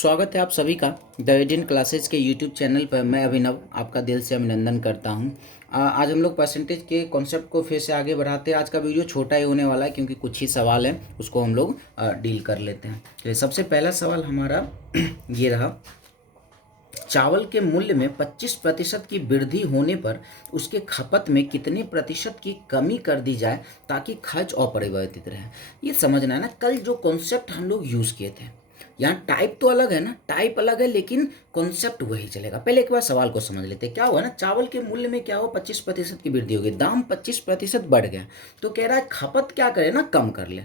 स्वागत है आप सभी का द एडियन क्लासेस के यूट्यूब चैनल पर। मैं अभिनव आपका दिल से अभिनंदन करता हूं। आज हम लोग परसेंटेज के कॉन्सेप्ट को फिर से आगे बढ़ाते हैं। आज का वीडियो छोटा ही होने वाला है क्योंकि कुछ ही सवाल हैं, उसको हम लोग डील कर लेते हैं। तो सबसे पहला सवाल हमारा ये रहा, चावल के मूल्य में 25% की वृद्धि होने पर उसके खपत में कितने प्रतिशत की कमी कर दी जाए ताकि खर्च अपरिवर्तित रहे। ये समझना है ना, कल जो कॉन्सेप्ट हम लोग यूज़ किए थे, यहाँ टाइप तो अलग है ना, टाइप अलग है लेकिन कॉन्सेप्ट वही चलेगा। पहले एक बार सवाल को समझ लेते हैं। क्या हुआ ना, चावल के मूल्य में क्या हुआ, 25% की वृद्धि होगी, दाम 25% बढ़ गया, तो कह रहा है खपत क्या करे ना, कम कर ले,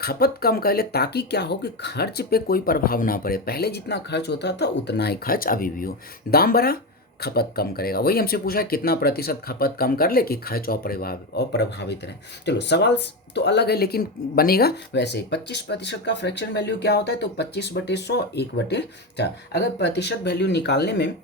खपत कम कर ले ताकि क्या हो कि खर्च पे कोई प्रभाव ना पड़े। पहले जितना खर्च होता था उतना ही खर्च अभी भी हो, दाम बढ़ा खपत कम करेगा। वही हमसे पूछा कितना प्रतिशत खपत कम कर ले कि खर्च अप्रभावित रहे। चलो सवाल तो अलग है लेकिन बनेगा वैसे ही। 25% का फ्रैक्शन वैल्यू क्या होता है, तो 25/100 1/4। अगर प्रतिशत वैल्यू निकालने में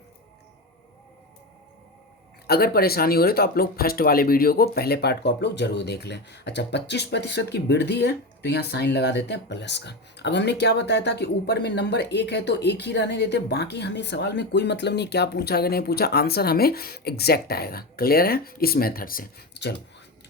अगर परेशानी हो रही तो आप लोग फर्स्ट वाले वीडियो को, पहले पार्ट को आप लोग जरूर देख लें। अच्छा, 25% की वृद्धि है तो यहाँ साइन लगा देते हैं प्लस का। अब हमने क्या बताया था कि ऊपर में नंबर एक है तो एक ही रहने देते, बाकी हमें सवाल में कोई मतलब नहीं क्या पूछा अगर नहीं पूछा, आंसर हमें एग्जैक्ट आएगा। क्लियर है इस मेथड से। चलो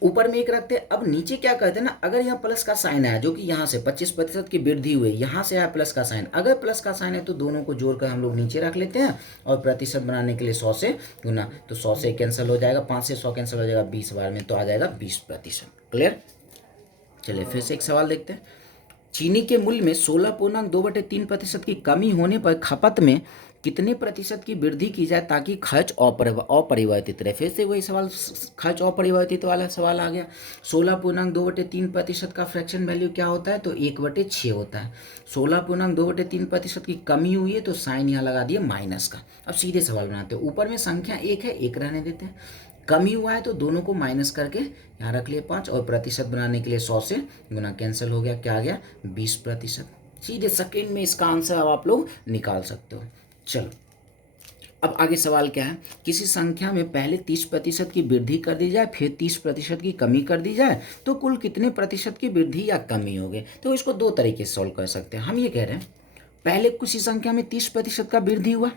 ऊपर में एक रखते हैं। अब नीचे क्या करते हैं ना, अगर यहाँ प्लस का साइन आया जो कि यहाँ से 25% की वृद्धि हुई, यहाँ से आया प्लस का साइन, अगर प्लस का साइन है तो दोनों को जोड़कर हम लोग नीचे रख लेते हैं और प्रतिशत बनाने के लिए 100 से गुना, तो 100 से कैंसिल हो जाएगा, 5 से 100 कैंसिल हो जाएगा, 20 बार में तो आ जाएगा 20%। क्लियर। चलिए फिर से एक सवाल देखते हैं। चीनी के मूल्य में 16.2/3% की कमी होने पर खपत में कितने प्रतिशत की वृद्धि की जाए ताकि खर्च अपरिवर्तित रहे। फिर से वही सवाल, खर्च अपरिवर्तित वाला सवाल आ गया। 16.2/3% का फ्रैक्शन वैल्यू क्या होता है, तो 1/6 होता है। 16.2/3% की कमी हुई है तो साइन यहाँ लगा दिया माइनस का। अब सीधे सवाल बनाते हैं। ऊपर में संख्या एक है, एक रहने देते हैं, कमी हुआ है तो दोनों को माइनस करके यहाँ रख लिए 5 और प्रतिशत बनाने के लिए 100 से गुना, कैंसिल हो गया, क्या आ गया 20%। सीधे सेकेंड में इसका आंसर अब आप लोग निकाल सकते हो। चलो अब आगे सवाल क्या है, किसी संख्या में पहले 30% की वृद्धि कर दी जाए फिर 30% की कमी कर दी जाए तो कुल कितने प्रतिशत की वृद्धि या कमी होगी। तो इसको दो तरीके से सॉल्व कर सकते हैं। हम ये कह रहे हैं पहले किसी संख्या में 30% का वृद्धि हुआ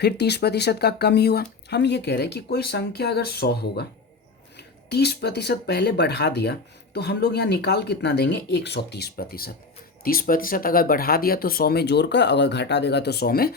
फिर 30% का कमी हुआ। हम ये कह रहे हैं कि कोई संख्या अगर 100 होगा, 30% पहले बढ़ा दिया तो हम लोग यहाँ निकाल कितना देंगे, 130%। 30% अगर बढ़ा दिया तो 100 में जोड़कर, अगर घटा देगा तो 100 में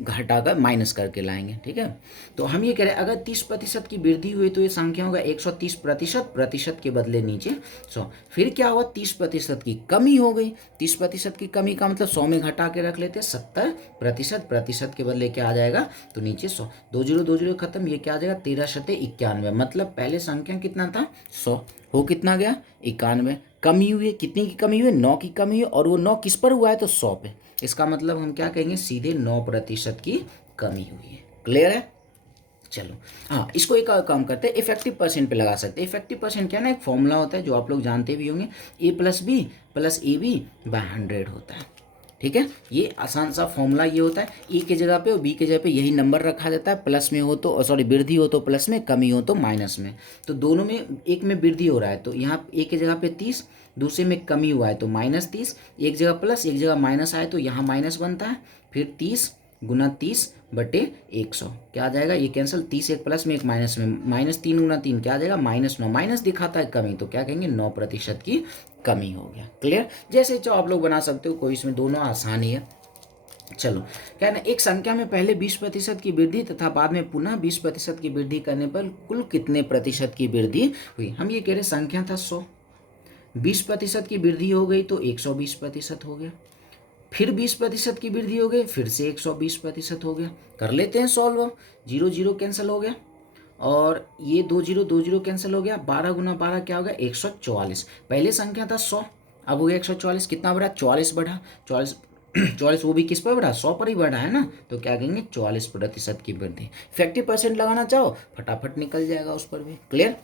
घटाकर माइनस करके लाएंगे। ठीक है, तो हम ये कह रहे हैं अगर 30% की वृद्धि हुई तो ये संख्या होगा 130%, प्रतिशत के बदले नीचे 100। फिर क्या हुआ, 30% की कमी हो गई। 30% की कमी का मतलब 100 में घटा के रख लेते 70%, प्रतिशत के बदले क्या आ जाएगा, तो नीचे 100, 2 जीरो 2 जीरो खत्म, ये क्या आ जाएगा 13×91। मतलब पहले संख्या कितना था 100, हो कितना गया 91। कमी हुई है, कितनी की कमी हुई है, 9 की कमी हुई, और वो 9 किस पर हुआ है, तो 100 पे। इसका मतलब हम क्या कहेंगे, सीधे 9% की कमी हुई है। क्लियर है। चलो हाँ, इसको एक और काम करते हैं, इफेक्टिव परसेंट पे लगा सकते हैं। इफेक्टिव परसेंट क्या ना, एक फॉर्मूला होता है जो आप लोग जानते भी होंगे, A+B+AB/100 होता है। ठीक है, ये आसान सा फॉर्मूला ये होता है। ए के जगह पे और बी के जगह पे यही नंबर रखा जाता है, प्लस में हो तो सॉरी वृद्धि हो तो प्लस में, कमी हो तो माइनस में। तो दोनों में, एक में वृद्धि हो रहा है तो यहाँ ए के जगह पे 30, दूसरे में कमी हुआ है तो -30, एक जगह प्लस एक जगह माइनस आए तो यहाँ माइनस बनता है, फिर 30×30/100 क्या आ जाएगा, ये कैंसिल, 30 एक प्लस में एक माइनस में, -3×3 क्या आ जाएगा -9, माइनस दिखाता है कमी तो क्या कहेंगे 9% की कमी हो गया। क्लियर। जैसे चाहो आप लोग बना सकते हो, कोई इसमें दोनों आसानी है। चलो क्या है ना, एक संख्या में पहले 20% की वृद्धि तथा बाद में पुनः 20% की वृद्धि करने पर कुल कितने प्रतिशत की वृद्धि हुई। हम ये कह रहे संख्या था 100, 20% की वृद्धि हो गई तो 120% हो गया, फिर 20% की वृद्धि हो गई फिर से 120% हो गया। कर लेते हैं सॉल्व, 0 0 कैंसिल हो गया और ये 2 0 2 0 कैंसिल हो गया, 12×12 क्या हो गया 144। पहले संख्या था 100, अब हो गया 144, कितना बढ़ा 44 बढ़ा, 44 44 वो भी किस पर बढ़ा, 100 पर ही बढ़ा है ना, तो क्या कहेंगे 44% की वृद्धि। इफेक्टिव परसेंट लगाना चाहो फटाफट निकल जाएगा उस पर भी। क्लियर।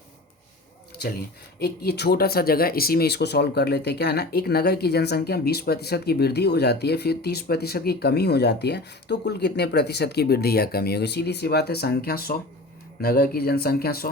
चलिए एक ये छोटा सा जगह, इसी में इसको सॉल्व कर लेते हैं। क्या है ना, एक नगर की जनसंख्या 20% की वृद्धि हो जाती है फिर 30% की कमी हो जाती है तो कुल कितने प्रतिशत की वृद्धि या कमी होगी। सीधी सी बात है, संख्या 100, नगर की जनसंख्या 100,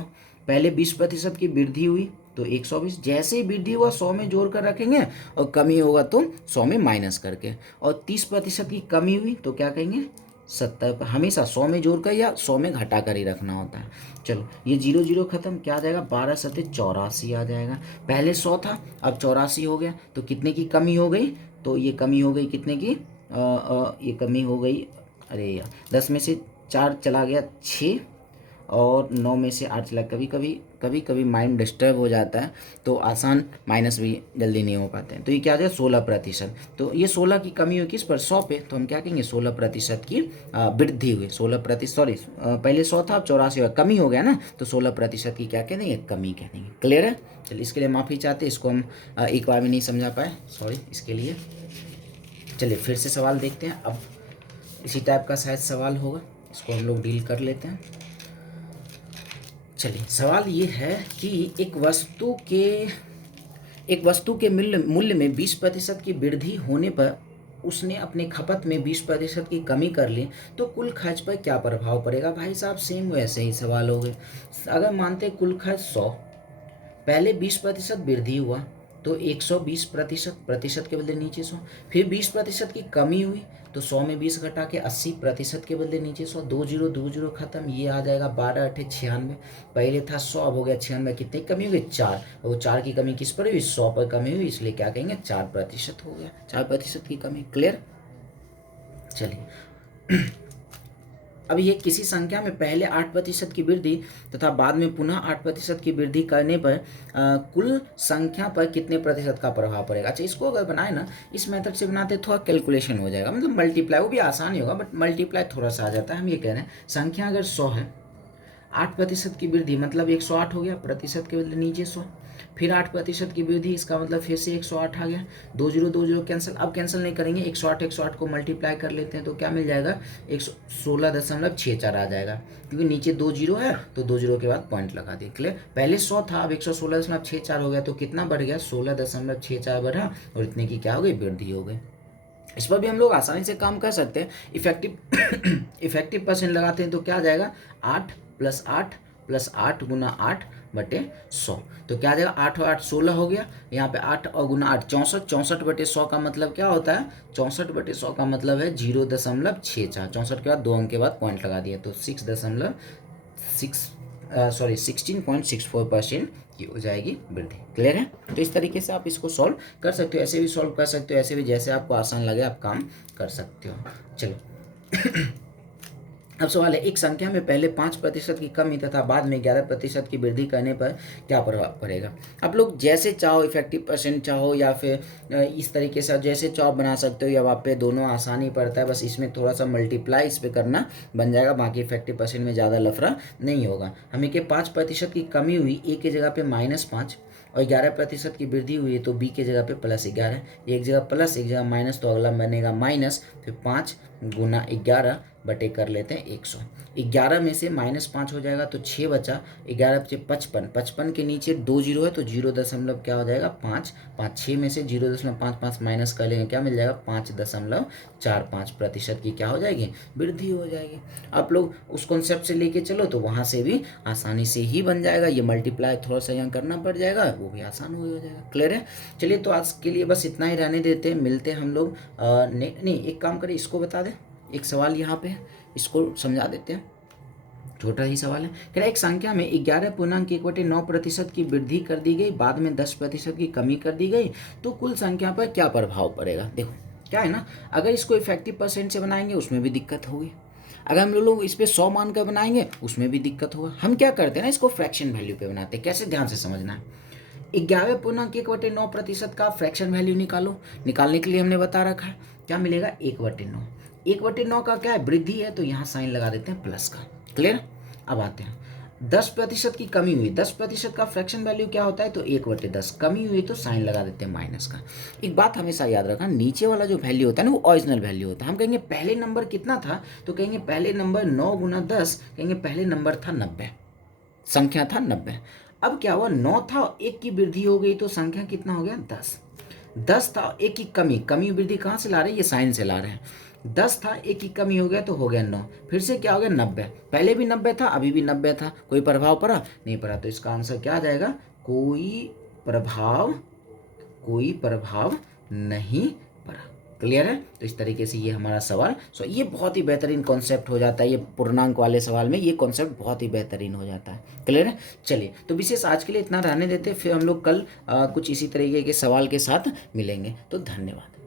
पहले 20% की वृद्धि हुई तो 120, जैसे ही वृद्धि हुआ 100 में जोड़ कर रखेंगे और कमी होगा तो 100 में माइनस करके। और 30% की कमी हुई तो क्या कहेंगे 70 पर, हमेशा 100 में जोड़ कर या 100 में घटा कर ही रखना होता है। चलो ये 0 0 खत्म, क्या आ जाएगा 12 सत्ते 84 आ जाएगा। पहले 100 था अब 84 हो गया, तो कितने की कमी हो गई, तो ये कमी हो गई कितने की, ये कमी हो गई, अरे यार 10 में से 4 चला गया 6 और 9 में से 8 चला। कभी कभी माइंड डिस्टर्ब हो जाता है तो आसान माइनस भी जल्दी नहीं हो पाते हैं। तो ये क्या आ जाए 16%। तो ये 16 की कमी हुई किस पर 100 पे, तो हम क्या कहेंगे 16% की वृद्धि हुई। 16%, सॉरी पहले 100 था अब 84 हुआ, कमी हो गया ना, तो 16% की क्या कह देंगे कमी कह देंगे। क्लियर है। चलिए इसके लिए माफ़ी चाहते हैं, इसको हम एक बार में नहीं समझा पाए, सॉरी इसके लिए। चलिए फिर से सवाल देखते हैं। अब इसी टाइप का शायद सवाल होगा, इसको हम लोग डील कर लेते हैं। चलिए सवाल ये है कि एक वस्तु के मूल्य में 20% की वृद्धि होने पर उसने अपने खपत में 20% की कमी कर ली, तो कुल खर्च पर क्या प्रभाव पड़ेगा। भाई साहब सेम वैसे ही सवाल हो गए। अगर मानते कुल खर्च 100, पहले 20% वृद्धि हुआ तो 120%, प्रतिशत के बदले नीचे 100, फिर 20% की कमी हुई तो 100 में 20 घटा के 80%, के बदले नीचे 100, 2 जीरो 2 जीरो खत्म, ये आ जाएगा 12 8 96। पहले था 100 अब हो गया 96, कितनी कमी हुई 4, वो 4 की कमी किस पर हुई 100 पर कमी हुई, इसलिए क्या कहेंगे 4% हो गया, 4% की कमी। क्लियर। चलिए अब ये किसी संख्या में पहले 8% की वृद्धि तथा बाद में पुनः 8% की वृद्धि करने पर कुल संख्या पर कितने प्रतिशत का प्रभाव पड़ेगा। अच्छा इसको अगर बनाए ना, इस मेथड से बनाते थोड़ा कैलकुलेशन हो जाएगा, मतलब मल्टीप्लाई, वो भी आसान ही होगा बट मल्टीप्लाई थोड़ा सा आ जाता है। हम ये कह रहे हैं संख्या अगर 100 है, 8% की वृद्धि मतलब 108 हो गया, प्रतिशत के बदले नीचे 100, फिर 8% की वृद्धि, इसका मतलब फिर से 108 आ गया, 2 जीरो 2 जीरो कैंसिल, अब कैंसिल नहीं करेंगे, 108 को मल्टीप्लाई कर लेते हैं तो क्या मिल जाएगा 116.64 आ जाएगा, क्योंकि नीचे 2 जीरो है तो 2 जीरो के बाद पॉइंट लगा दिए। क्लियर। पहले 100 था अब 116.64 हो गया, तो कितना बढ़ गया 16.64 बढ़ा और इतने की क्या हो गई वृद्धि हो गई। इस पर भी हम लोग आसानी से काम कर सकते हैं। इफेक्टिव परसेंट लगाते हैं तो क्या आ जाएगा 8 + 8 + 8 × 8 बटे 100, तो क्या आ जाएगा 8 और 8 16 हो गया, यहाँ पे 8 और गुना 8 64, 64 बटे 100 का मतलब क्या होता है 64 बटे 100 का मतलब है 0.64, 64 के बाद 2 अंक के बाद पॉइंट लगा दिया तो 16.64% की हो जाएगी वृद्धि। क्लियर है। तो इस तरीके से आप इसको सॉल्व कर सकते हो, ऐसे भी सॉल्व कर सकते हो, ऐसे भी जैसे आपको आसान लगे आप काम कर सकते हो। चलो अब सवाल है एक संख्या में पहले 5% की कमी तथा बाद में 11% की वृद्धि करने पर क्या प्रभाव पड़ेगा। आप लोग जैसे चाहो इफेक्टिव परसेंट चाहो या फिर इस तरीके से जैसे चाहो बना सकते हो, या वहाँ पे दोनों आसानी पड़ता है, बस इसमें थोड़ा सा मल्टीप्लाई इस पर करना बन जाएगा, बाकी इफेक्टिव परसेंट में ज़्यादा लफड़ा नहीं होगा। हमें कि 5% की कमी हुई, ए की जगह पे -5 और 11% की वृद्धि हुई तो बी की जगह पे +11, एक जगह प्लस एक जगह माइनस तो अगला बनेगा माइनस, फिर 5 × 11 बटे कर लेते हैं 100, 11 में से -5 हो जाएगा तो 6 बचा, 11 बचे 55, 55 के नीचे 2 जीरो है तो 0 दशमलव क्या हो जाएगा 5, 6 में से 0.55 माइनस कर लेंगे क्या मिल जाएगा 5.45% की क्या हो जाएगी वृद्धि हो जाएगी। आप लोग उस कॉन्सेप्ट से लेके चलो तो वहाँ से भी आसानी से ही बन जाएगा, ये मल्टीप्लाई थोड़ा सा यहाँ करना पड़ जाएगा वो भी आसान हो जाएगा। क्लियर है। चलिए तो आज के लिए बस इतना ही रहने देते हैं, मिलते हैं हम लोग नहीं एक काम करें इसको बता दें, एक सवाल यहाँ पे इसको समझा देते हैं, छोटा ही सवाल है। कह रहा एक संख्या में 11.1/9% की वृद्धि कर दी गई, बाद में 10% की कमी कर दी गई, तो कुल संख्या पर क्या प्रभाव पड़ेगा। देखो क्या है ना, अगर इसको इफेक्टिव परसेंट से बनाएंगे उसमें भी दिक्कत होगी, अगर हम लोग इस पर 100 मान कर बनाएंगे उसमें भी दिक्कत होगा। हम क्या करते हैं ना, इसको फ्रैक्शन वैल्यू पे बनाते हैं। कैसे, ध्यान से समझना है। 11.1/9% का फ्रैक्शन वैल्यू निकालो, निकालने के लिए हमने बता रखा है क्या मिलेगा 1/9, 1/9 का क्या है वृद्धि है तो यहाँ साइन लगा देते हैं प्लस का। क्लियर। अब आते हैं 10% की कमी हुई, 10% का फ्रैक्शन वैल्यू क्या होता है तो 1/10, कमी हुई तो साइन लगा देते हैं माइनस का। एक बात हमेशा याद रखना, नीचे वाला जो वैल्यू होता है ना वो ओरिजिनल वैल्यू होता है। हम कहेंगे पहले नंबर कितना था तो कहेंगे पहले नंबर 9 × 10, कहेंगे पहले नंबर था 90, संख्या था 90। अब क्या हुआ 9 था 1 की वृद्धि हो गई तो संख्या कितना हो गया 10, 10 था 1 की कमी वृद्धि कहाँ से ला रहे हैं, ये साइन से ला रहे हैं। 10 था 1 की कमी हो गया तो हो गया 9, फिर से क्या हो गया 90, पहले भी 90 था अभी भी 90 था, कोई प्रभाव पड़ा नहीं पड़ा, तो इसका आंसर क्या आ जाएगा कोई प्रभाव नहीं पड़ा। क्लियर है? तो इस तरीके से ये हमारा सवाल, सो ये बहुत ही बेहतरीन कॉन्सेप्ट हो जाता है, ये पूर्णांक वाले सवाल में ये कॉन्सेप्ट बहुत ही बेहतरीन हो जाता है। क्लियर है? चलिए, तो विशेष आज के लिए इतना रहने देते, फिर हम लोग कल कुछ इसी तरीके के सवाल के साथ मिलेंगे। तो धन्यवाद।